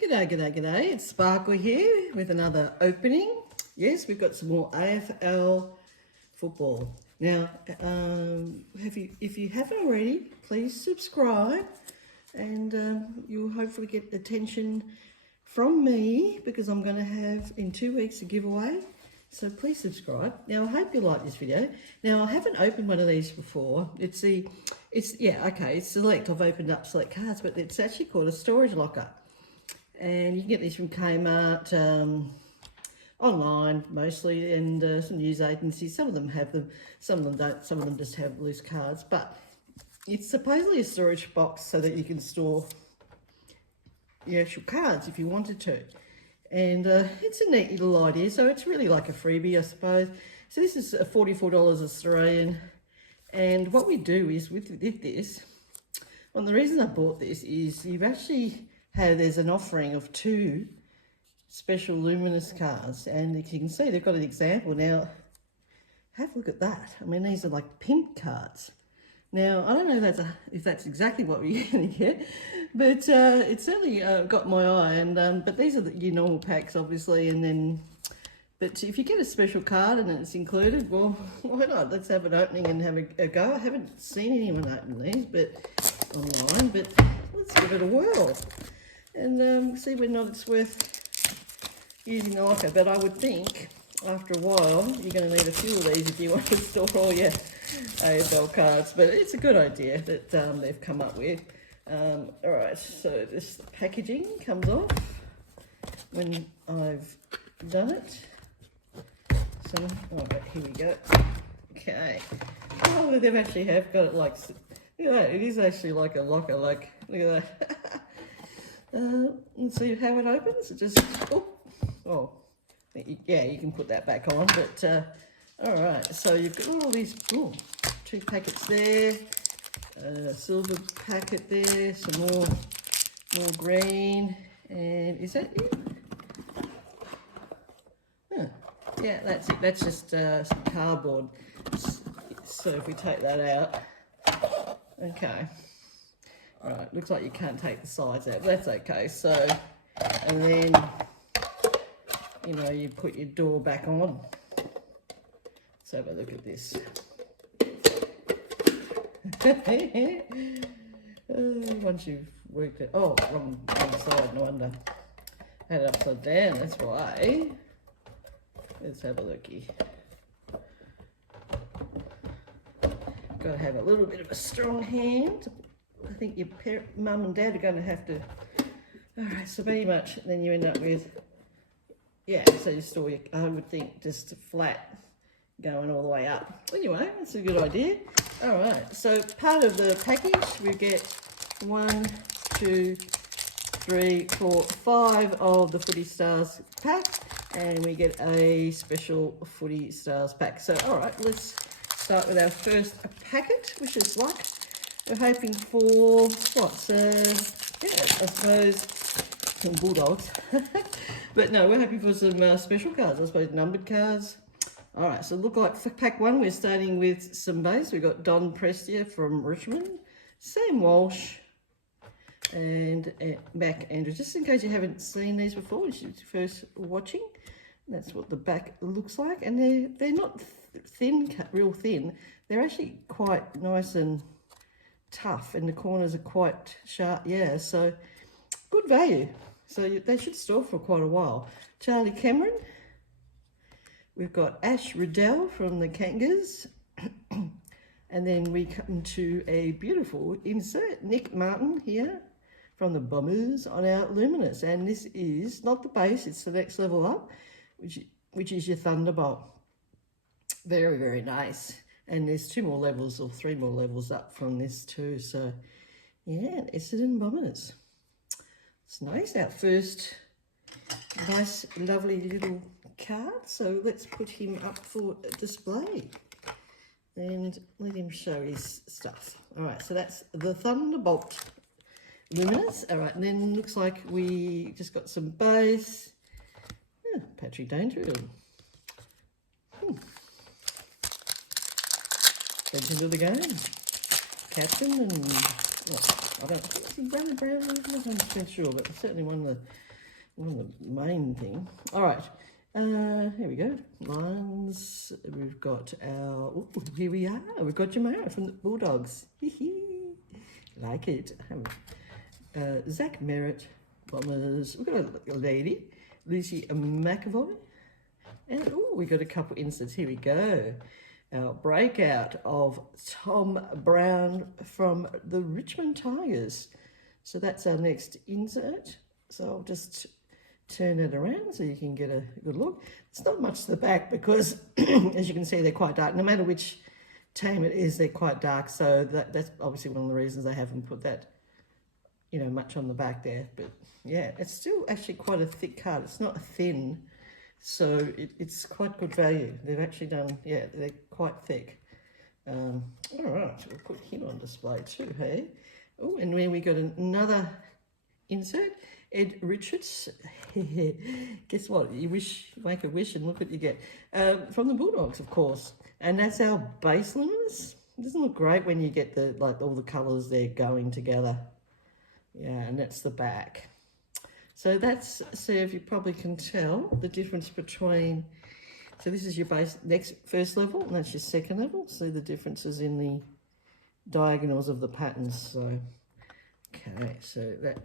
G'day. It's Sparkle here with another opening. Yes, we've got some more AFL football. Now, if you haven't already, please subscribe and you'll hopefully get attention from me because I'm going to have in 2 weeks a giveaway. So please subscribe. Now, I hope you like this video. Now, I haven't opened one of these before. It's Select. I've opened up Select Cards, but it's actually called a storage locker. And you can get these from Kmart, online mostly, and some news agencies. Some of them have them, some of them don't. Some of them just have loose cards. But it's supposedly a storage box so that you can store your actual cards if you wanted to. And it's a neat little idea. So it's really like a freebie, I suppose. So this is $44 Australian. And what we do is with this, well, the reason I bought this is you've actually there's an offering of 2 special Luminous cards, and as you can see they've got an example. Now have a look at that. I mean, these are like pink cards. Now I don't know if that's exactly what we're going to get, but it certainly got my eye. And but these are your normal packs obviously, and then but if you get a special card and it's included, well, why not? Let's have an opening and have a go. I haven't seen anyone open these online, but let's give it a whirl and see whether or not it's worth using a locker. But I would think after a while you're going to need a few of these if you want to store all your AFL cards. But it's a good idea that they've come up with. All right, so this packaging comes off when I've done it. So, here we go. Okay. Oh, they've actually got it like, look at that. It is actually like a locker. Like, look at that. Let's see how it opens. It just, yeah, you can put that back on. But all right. So you've got all these 2 packets there, a silver packet there, some more green, and is that it? Yeah, that's it. That's just some cardboard. So if we take that out, okay. All right, looks like you can't take the sides out, but that's okay. So, and then, you put your door back on. Let's have a look at this. Once you've worked it, wrong side, no wonder. Had it upside down, that's why. Let's have a looky. Got to have a little bit of a strong hand. I think your mum and dad are going to have to. All right, so pretty much then you end up with, so you store your, I would think, just flat going all the way up. Anyway, that's a good idea. All right, so part of the package, we get 1, 2, 3, 4, 5 of the Footy Stars pack, and we get a special Footy Stars pack. So, all right, let's start with our first packet, which is luck. We're hoping for, I suppose some Bulldogs. But no, we're hoping for some special cards, I suppose numbered cards. All right, so look like for pack 1, we're starting with some base. We've got Don Prestia from Richmond, Sam Walsh, and Mac Andrews. Just in case you haven't seen these before, if you're first watching, that's what the back looks like. And they're not thin, real thin. They're actually quite nice and tough, and the corners are quite sharp. Yeah, so good value. So they should store for quite a while. Charlie Cameron. We've got Ash Riddell from the Kangas. And then we come to a beautiful insert, Nick Martin here from the Bombers on our Luminous. And this is not the base, it's the next level up, which is your Thunderbolt. Very, very nice. And there's 2 more levels or 3 more levels up from this too. So yeah, Essendon Bombers. It's nice. Our first nice, lovely little card. So let's put him up for display and let him show his stuff. All right, so that's the Thunderbolt Luminous. All right, and then looks like we just got some base. Patrick Dangerfield. Legend of the game. Captain and I don't think it's brown brown. I'm not 100% sure, but certainly one of the main thing. All right, here we go. Lines. We've got our. Ooh, here we are. We've got Jamara from the Bulldogs. Like it. Zach Merritt, Bombers. We've got a lady, Lucy McAvoy, and we got a couple inserts. Here we go. Our breakout of Tom Brown from the Richmond Tigers. So that's our next insert. So I'll just turn it around so you can get a good look. It's not much to the back because, as you can see, they're quite dark. No matter which team it is, they're quite dark. So that's obviously one of the reasons I haven't put that, much on the back there. But yeah, it's still actually quite a thick card. It's not thin. So it's quite good value. They've actually done, they're quite thick. All right, we'll put him on display too, hey? Oh, and then we got another insert, Ed Richards. Guess what? You make a wish and look what you get. From the Bulldogs, of course. And that's our base Luminous. It doesn't look great when you get all the colours there going together. Yeah, and that's the back. So that's, if you probably can tell the difference between, so this is your base, first level, and that's your second level. See the differences in the diagonals of the patterns. So, okay, so that,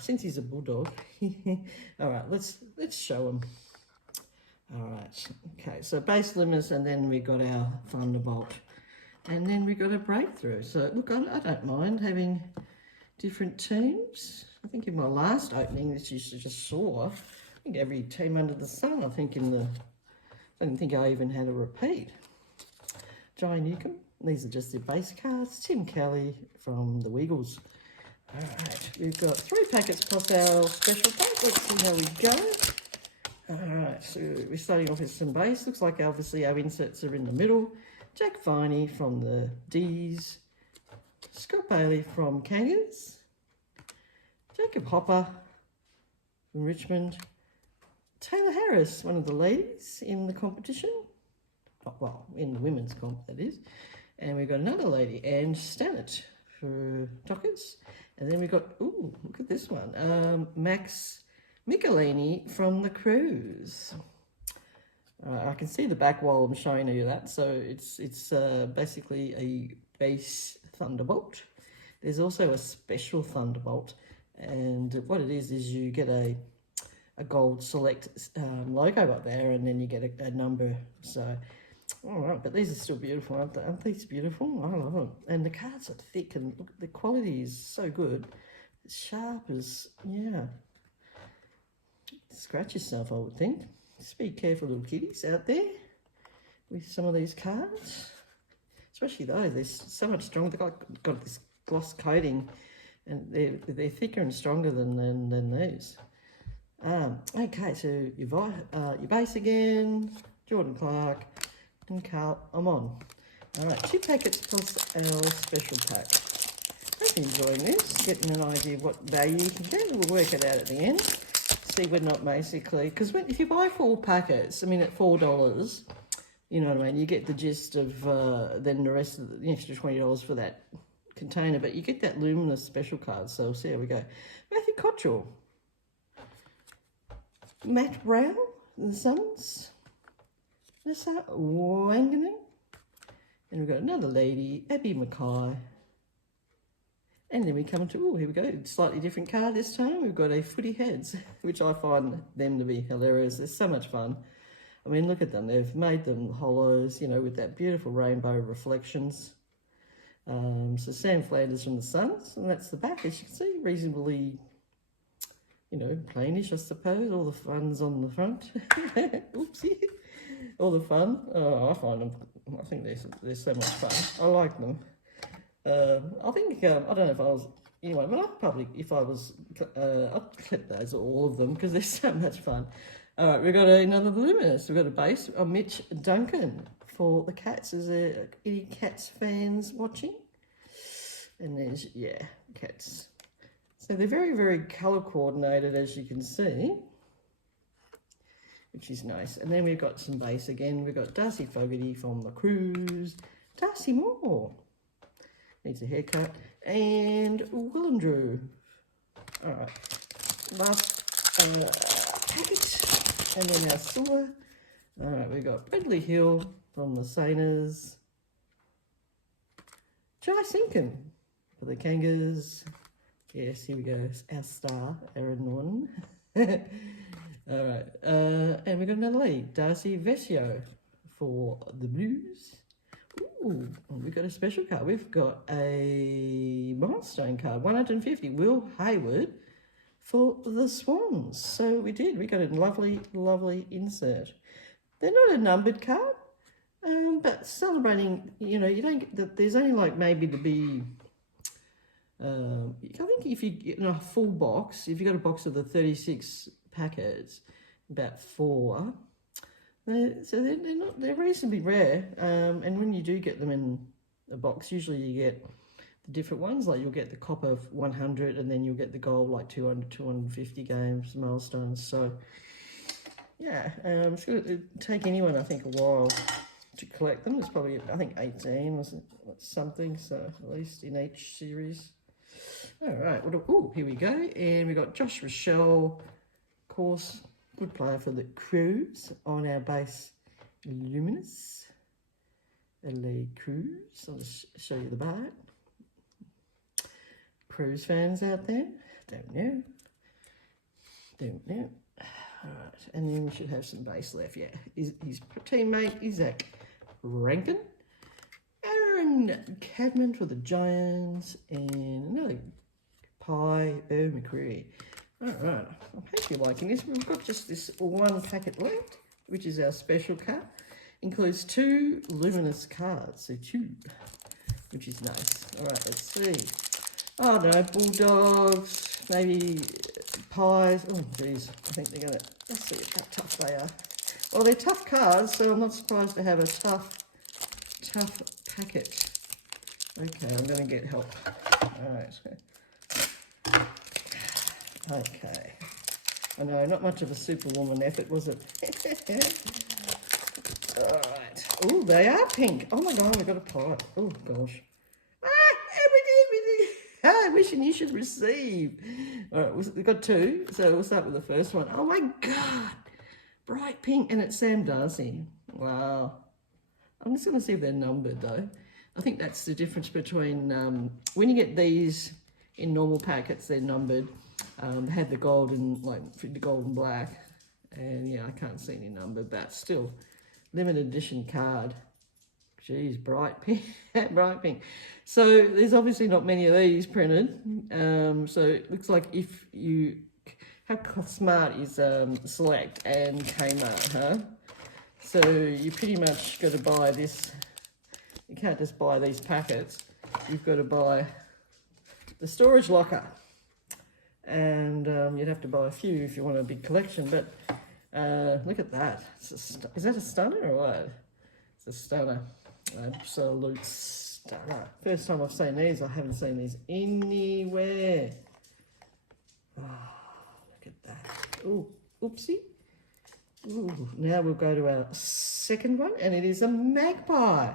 since he's a bulldog. All right, let's show him. All right, okay, so base Luminous, and then we got our Thunderbolt. And then we got a breakthrough. So look, I don't mind having different teams. I think in my last opening that you just saw, I think every team under the sun, I didn't think I even had a repeat. Jai Newcomb, these are just their base cards. Tim Kelly from the Wiggles. All right, we've got 3 packets plus our special pack. Let's see how we go. All right, so we're starting off with some base. Looks like obviously our inserts are in the middle. Jack Viney from the D's. Scott Bailey from Kangas. Jacob Hopper from Richmond. Taylor Harris, one of the ladies in the competition. Well, in the women's comp, that is. And we've got another lady, Anne Stannett for Dockers. And then we've got, look at this one. Max Michelini from the Cruise. I can see the back while I'm showing you that. So it's basically a base Thunderbolt. There's also a special Thunderbolt, and what it is you get a gold select logo up there, and then you get a number. So, all right, but these are still beautiful, aren't they? Aren't these beautiful? I love them. And the cards are thick, and look, the quality is so good. It's sharp as, scratch yourself, I would think. Just be careful, little kiddies out there, with some of these cards. Especially those, they're so much stronger. They've got this gloss coating, and they're thicker and stronger than these. Okay, so your base again, Jordan Clark and Carl. I'm on. All right, 2 packets plus our special pack. Hope you're enjoying this, getting an idea of what value you can get. We'll work it out at the end. See, we're not basically, because if you buy 4 packets, at $4, you know what I mean, you get the gist of then the rest of the extra $20 for that container, but you get that Luminous special card. So see how we go. Matthew Cottrell, Matt Brown, the Suns, Nessa Wanganen, and we've got another lady, Abby Mackay. And then we come to, here we go, slightly different card this time. We've got a Footy Heads, which I find them to be hilarious. They're so much fun. I mean, look at them. They've made them hollows, with that beautiful rainbow reflections. So Sam Flanders from the Suns, and that's the back, as you can see, reasonably, plainish, I suppose. All the fun's on the front. Oopsie. All the fun. Oh, I think they're so much fun. I like them. I think, I don't know if I was, but I'd probably, if I was, I'd clip those, all of them, because they're so much fun. All right, we've got another Luminous. We've got a base, Mitch Duncan for the Cats. Is there any Cats fans watching? And there's, Cats. So they're very, very colour coordinated, as you can see, which is nice. And then we've got some base again. We've got Darcy Fogarty from the Cruise, Darcy Moore. needs a haircut. And Willandrew. All right, last packet, and then our silver. All right, we've got Bradley Hill from the Sainers. Jai Sinkin for the Kangas. Yes, here we go. Our star, Aaron Norton. All right, and we've got another league, Darcy Vesio for the Blues. Ooh, we've got a special card. We've got a milestone card, 150, Will Hayward for the Swans. So we got a lovely, lovely insert. They're not a numbered card, but celebrating, you know, you don't get there's only like maybe to be, I think if you get a full box, if you got a box of the 36 packets, about 4. So they're reasonably rare, and when you do get them in a box, usually you get the different ones, like you'll get the copper 100, and then you'll get the gold like 200, 250 games, milestones. So yeah, it's going to take anyone, I think, a while to collect them. It's probably, I think, 18 or something, so at least in each series. All right, oh, here we go, and we've got Josh Rochelle, of course, good player for the Crews on our base, Luminous. LA Crews. I'll just show you the bar. Crews fans out there? Don't know. All right, and then we should have some base left. Yeah, his teammate Isaac Rankin, Aaron Cadman for the Giants, and another Pie McCreary. All right, I hope you're liking this. We've got just this one packet left, which is our special card. Includes 2 luminous cards, so 2, which is nice. All right, let's see. Oh no, Bulldogs, maybe Pies. Oh geez, I think they're gonna, let's see how tough they are. Well, they're tough cards, so I'm not surprised to have a tough packet. Okay, I'm gonna get help. All right. Okay. I know, not much of a superwoman effort, was it? All right. Oh, they are pink. Oh my God, we've got a pie. Oh gosh. We did. Ah, wishing you should receive. All right, we've got 2, so we'll start with the first one. Oh my God, bright pink, and it's Sam Darcy. Wow. I'm just going to see if they're numbered though. I think that's the difference between when you get these in normal packets, they're numbered. They had the gold and the gold and black, and yeah, I can't see any number, but still, limited edition card. Geez, bright pink, bright pink. So there's obviously not many of these printed. So it looks like if you, how smart is Select and Kmart, huh? So you pretty much got to buy this. You can't just buy these packets. You've got to buy the storage locker. And you'd have to buy a few if you want a big collection, but look at that. Is that a stunner or what? It's a stunner. Absolute stunner. First time I've seen these. I haven't seen these anywhere. Oh, look at that. Ooh, oopsie. Ooh, now we'll go to our second one, and it is a magpie.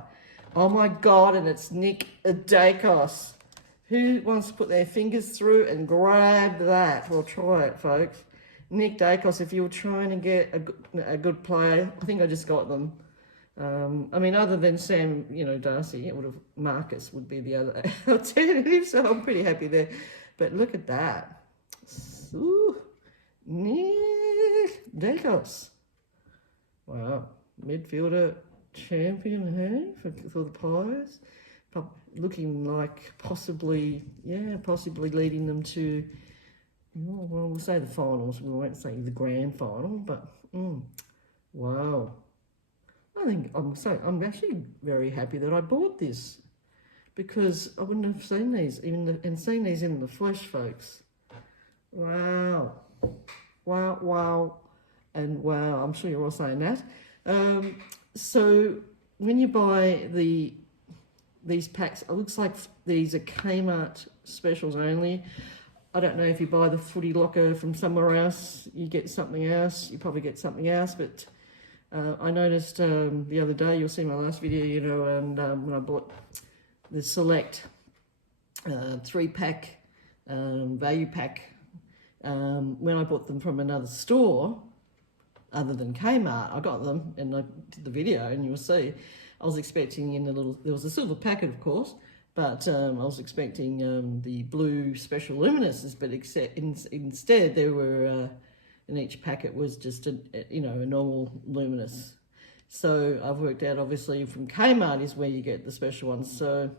Oh my God, and it's Nick Dacos. Who wants to put their fingers through and grab that? Well, try it, folks. Nick Dacos, if you're trying to get a good player, I think I just got them. I mean, other than Sam, Darcy, it would have, Marcus would be the other alternative, so I'm pretty happy there. But look at that. Ooh, Nick Dacos. Wow, midfielder champion, hey, for the Pies. Looking like possibly leading them to, well, we'll say the finals. We won't say the grand final, but wow. I think I'm actually very happy that I bought this, because I wouldn't have seen these and seen these in the flesh, folks. Wow, and wow. I'm sure you're all saying that. So when you buy these packs, it looks like these are Kmart specials only. I don't know if you buy the footy locker from somewhere else, you get something else. You probably get something else, but I noticed the other day, you'll see my last video, and when I bought the Select 3-pack value pack when I bought them from another store other than Kmart. I got them and I did the video, and you'll see I was expecting there was a silver packet, of course, but I was expecting the blue special luminouses, but instead there were in each packet was just a normal luminous. So I've worked out, obviously, from Kmart is where you get the special ones. So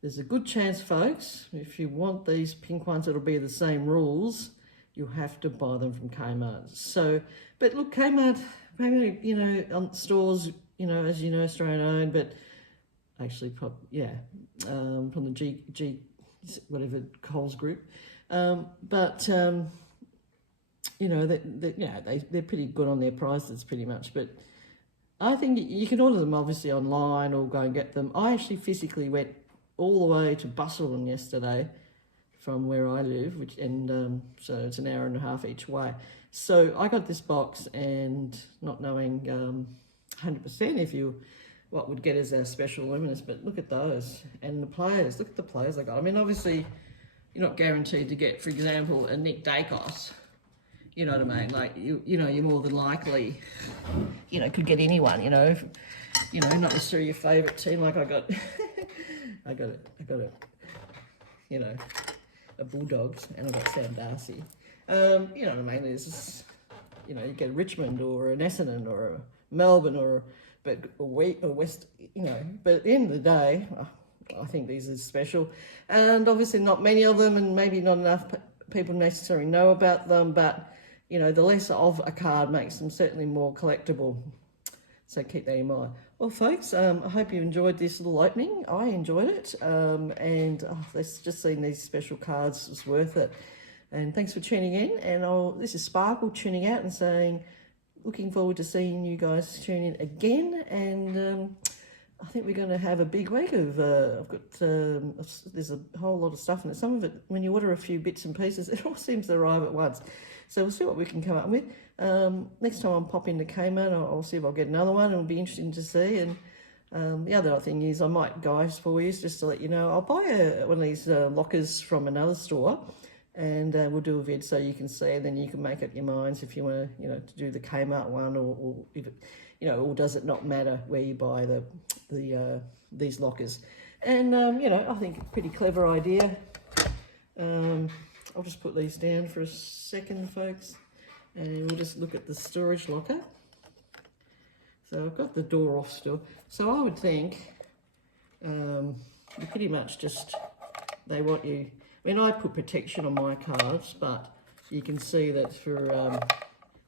there's a good chance, folks, if you want these pink ones, it'll be the same rules. You'll have to buy them from Kmart. So, but look, Kmart, maybe, on stores, as you know, Australian owned, but actually, from the G whatever, Coles group. They're pretty good on their prices, pretty much. But I think you can order them, obviously, online or go and get them. I actually physically went all the way to Busselton yesterday from where I live, so it's an hour and a half each way. So I got this box, and not knowing 100% what would get as our special luminous, but look at those. And the players, look at the players I got. I mean, obviously, you're not guaranteed to get, for example, a Nick Dacos. You know what I mean? Like, you're more than likely, could get anyone, not necessarily your favourite team. Like I got, I got a Bulldogs, and I got Sam Darcy. You know what I mean? There's this, you get a Richmond or an Essendon or a Melbourne or West, But at the end of the day, I think these are special, and obviously not many of them, and maybe not enough people necessarily know about them. But the less of a card makes them certainly more collectible. So keep that in mind. Well, folks, I hope you enjoyed this little opening. I enjoyed it, let's just seeing these special cards is worth it. And thanks for tuning in. And this is Sparkle tuning out and saying, looking forward to seeing you guys tune in again. And I think we're going to have a big week of, there's a whole lot of stuff in it. Some of it, when you order a few bits and pieces, it all seems to arrive at once. So we'll see what we can come up with. Next time I'll pop into Kmart, I'll see if I'll get another one. It'll be interesting to see. And the other thing is, I might, guys, for you, just to let you know, I'll buy one of these lockers from another store, and we'll do a vid so you can see, and then you can make up your minds if you want to, to do the Kmart one, or if it, or does it not matter where you buy these lockers. And I think a pretty clever idea. I'll just put these down for a second, folks, and we'll just look at the storage locker. So I've got the door off still. So I would think you pretty much just, they want you, I mean, I put protection on my cards, but you can see that for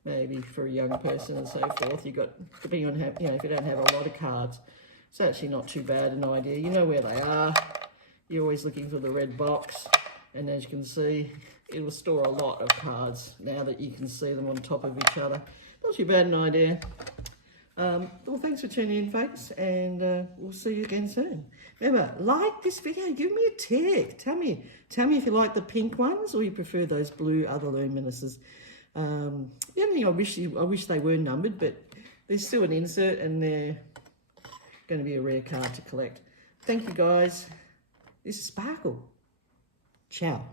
maybe for a young person and so forth, you've got, depending on how, if you don't have a lot of cards, it's actually not too bad an idea. You know where they are. You're always looking for the red box. And as you can see, it will store a lot of cards now that you can see them on top of each other. Not too bad an idea. Well, thanks for tuning in, folks, and we'll see you again soon. Remember, like this video, give me a tick. Tell me if you like the pink ones or you prefer those blue other luminuses. The only thing I wish they were numbered, but there's still an insert, and they're going to be a rare card to collect. Thank you, guys. This is Sparkle. Ciao.